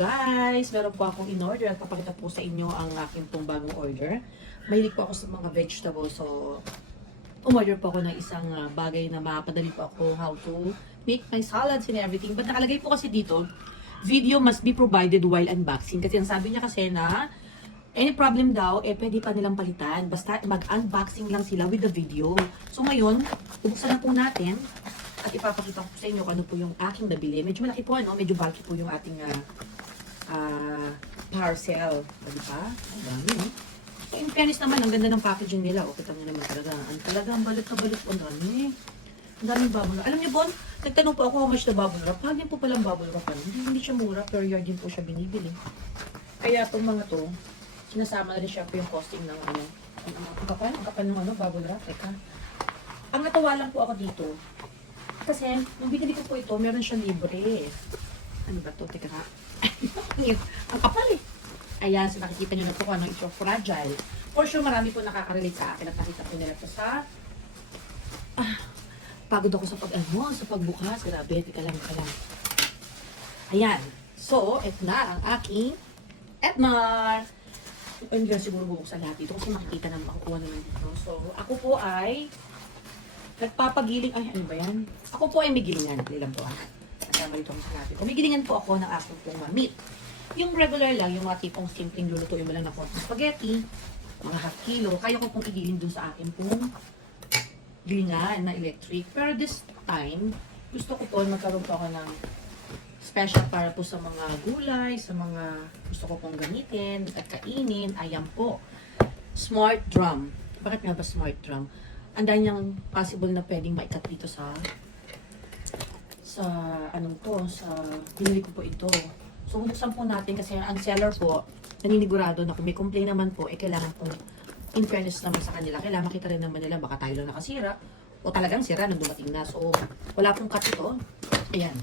guys, meron po akong in-order at papakita po sa inyo ang aking pong bagong order. Mahilig po ako sa mga vegetables, so umorder po ako ng isang bagay na mapadali po ako how to make my salads and everything. But nakalagay po kasi dito, video must be provided while unboxing. Kasi ang sabi niya kasi na any problem daw, pwede pa nilang palitan. Basta mag-unboxing lang sila with the video. So ngayon, bubuksan na po natin at ipapakita ko sa inyo kung ano po yung aking nabili. Medyo malaki po, ano? Medyo bulky po yung ating parcel. Diba? Ang dami, no? So, in fairness naman, ang ganda ng packaging nila. O, kita nyo naman talaga. Ang balit na balit po. Ang dami. Ang daming bubble wrap. Alam niyo, Bon, nagtanong po ako how much na bubble wrap. Pag din po palang bubble wrap. Hindi siya mura, pero yard din po siya binibili. Kaya itong mga to, sinasama na rin siya po yung costing ng ano. Ang kapal ng ano, bubble wrap. Teka. Ang natawa lang po ako dito. Kasi, nung binili ko po ito, meron siyang libre. Ano ba to? Teka nga. Ang kapal eh. Ayan, so nakikita nyo na po kung ano ito, fragile. For sure, marami po nakaka-relate sa akin at nakita po nila ito sa... pagod ako sa pagbukas. Grabe, teka lang. Ayan. So, ito na ang aking Edmar. Hindi na siguro bubuksan lahat dito kasi makikita na makukuha naman dito. So, ako po ay nagpapagiling. Ay, ano ba yan? Ako po ay may gilingan. Hindi lang po Kasama dito sa natin. May gilingan po ako ng aking pong meat. Yung regular lang, yung mga tipong simpleng lulutuin mo lang ng konting spaghetti, mga half kilo, kaya ko pong igiling dun sa akin pong gilingan na electric. Pero this time, gusto ko po magkaroon po ako ng special para po sa mga gulay, sa mga gusto ko pong gamitin at kainin. Ayan po. Smart drum. Bakit nga ba smart drum? Ang dahil niyang possible na pwedeng maikat dito sa binili ko po ito. So, buksan po natin kasi ang seller po, naninigurado na kung may complain naman po, kailangan po, in fairness naman sa kanila, kailangan makita rin naman nila baka tayo lang nakasira o talagang sira nang dumating na. So, wala pong cut ito. Ayan.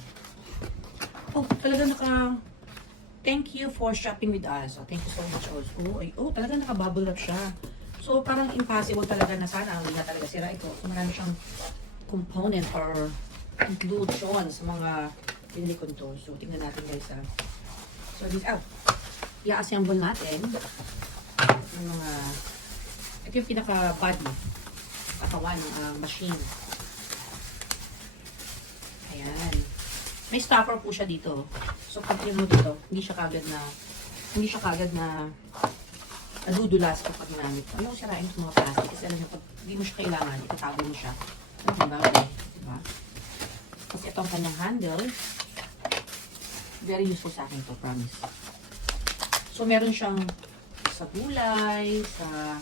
Oh, talagang thank you for shopping with us. So, thank you so much also. Talagang naka-bubble wrap siya. So, parang impossible talaga na sana hindi na talaga sira ito. So, marami siyang component or inclusion sa mga pinili ko ito. So, tingnan natin guys So, this out. I-assemble natin yung mga, ito yung pinaka-body katawan ng machine. Ayan. May stopper po siya dito. So, pag mo dito, hindi siya kagad na nadudulas kapag ginamit. Ayaw ko sirain sa mga plastic kasi alam nyo, pag hindi mo siya kailangan, itatago mo siya. Diba? Diba? Kasi ito ang kanyang handle. Very useful sa akin to, promise. So, meron siyang sa gulay, sa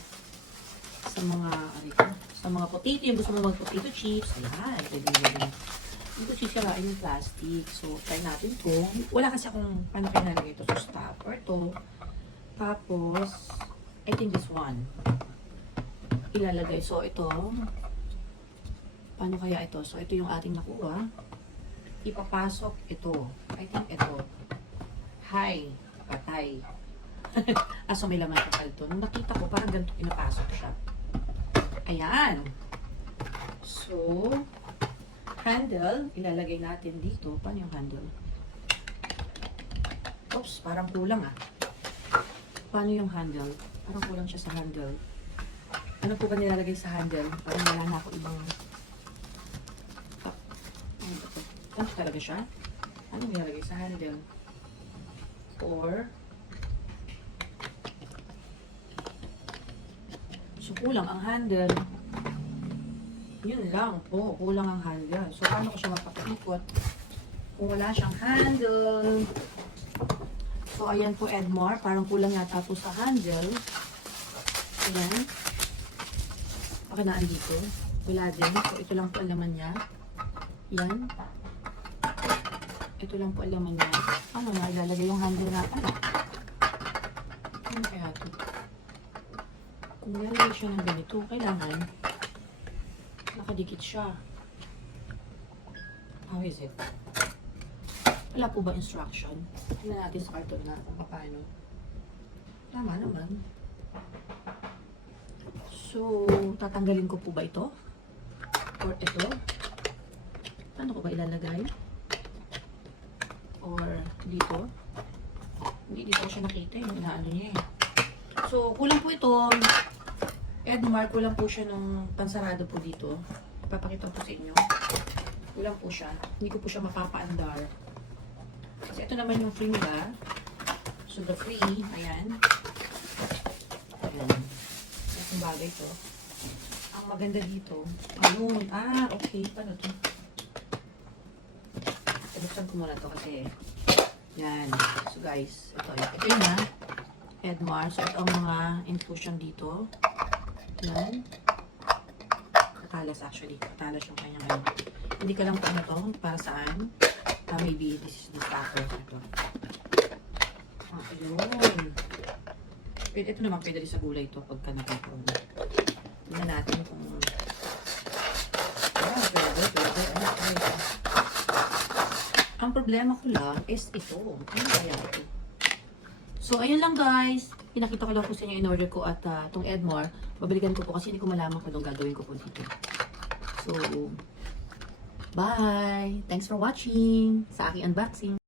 mga potato, yung gusto mo mag-potato chips. Ayan, pwede mo. Dito sisirain yung plastic. So, try natin to. Wala kasi akong paano kaya nalagay ito. So, stopper to. Tapos, I think this one. Ilalagay. So, ito. Paano kaya ito? So, ito yung ating nakuha. Ipapasok ito. I think ito. Hi. Patay. So, may laman kapal ito. Nung nakita ko, parang ganito pinapasok siya. Ayan. So, handle. Ilalagay natin dito. Paano yung handle? Oops, parang kulang Paano yung handle? Parang kulang siya sa handle. Ano po ba nilalagay sa handle? Parang wala na ako ibang... Ano talaga siya? Ano nilalagay sa handle? Or... So, kulang ang handle. Yun lang po. Kulang ang handle. So, paano ko siya mapapikot? Kung wala siyang handle... So, ayan po, Edmar. Parang kulang yata po sa handle. Ayan. Baka naan dito. Wala din. So, ito lang po ang laman niya. Yan. Ito lang po ang laman niya. Ano na, ilalagay yung handle na pala. Ano kaya ito? Kung ilalagay siya ng ganito, kailangan nakadikit siya. How is it? Wala po ba instruction? Tingnan natin sa karton na kung paano. Tama naman. So, tatanggalin ko po ba ito? Or ito? Paano ko ba ilalagay? Or dito? nakita yung inaano niya eh. So, kulang po ito. Edmar, kulang po siya nung pansarado po dito. Ipapakita ko sa inyo. Kulang po siya. Hindi ko po siya mapapaandar. Kasi ito naman yung free nila. So, the free, ayan. Ayan. Itong bagay to. Ang maganda dito, ayun. Okay. Paano to? Buksan ko muna to kasi yan. So guys, ito yun na. Edmar. So ito ang mga infusion dito. Yan. Katalas actually. Katalas yung kanyang ano. Hindi ka lang paano to. Para saan? Maybe this is the starter. Ito. Ayun. Ito naman pwede rin sa gulay to pagka nakapon. Tingnan natin kung pwede. Ang problema ko lang is ito. Ano kaya ito? So, ayun lang guys. Pinakita ko lang po sa inyo in order ko at itong Edmar. Babalikan ko po kasi hindi ko malaman kung anong gagawin ko po dito. So, bye! Thanks for watching sa aking unboxing.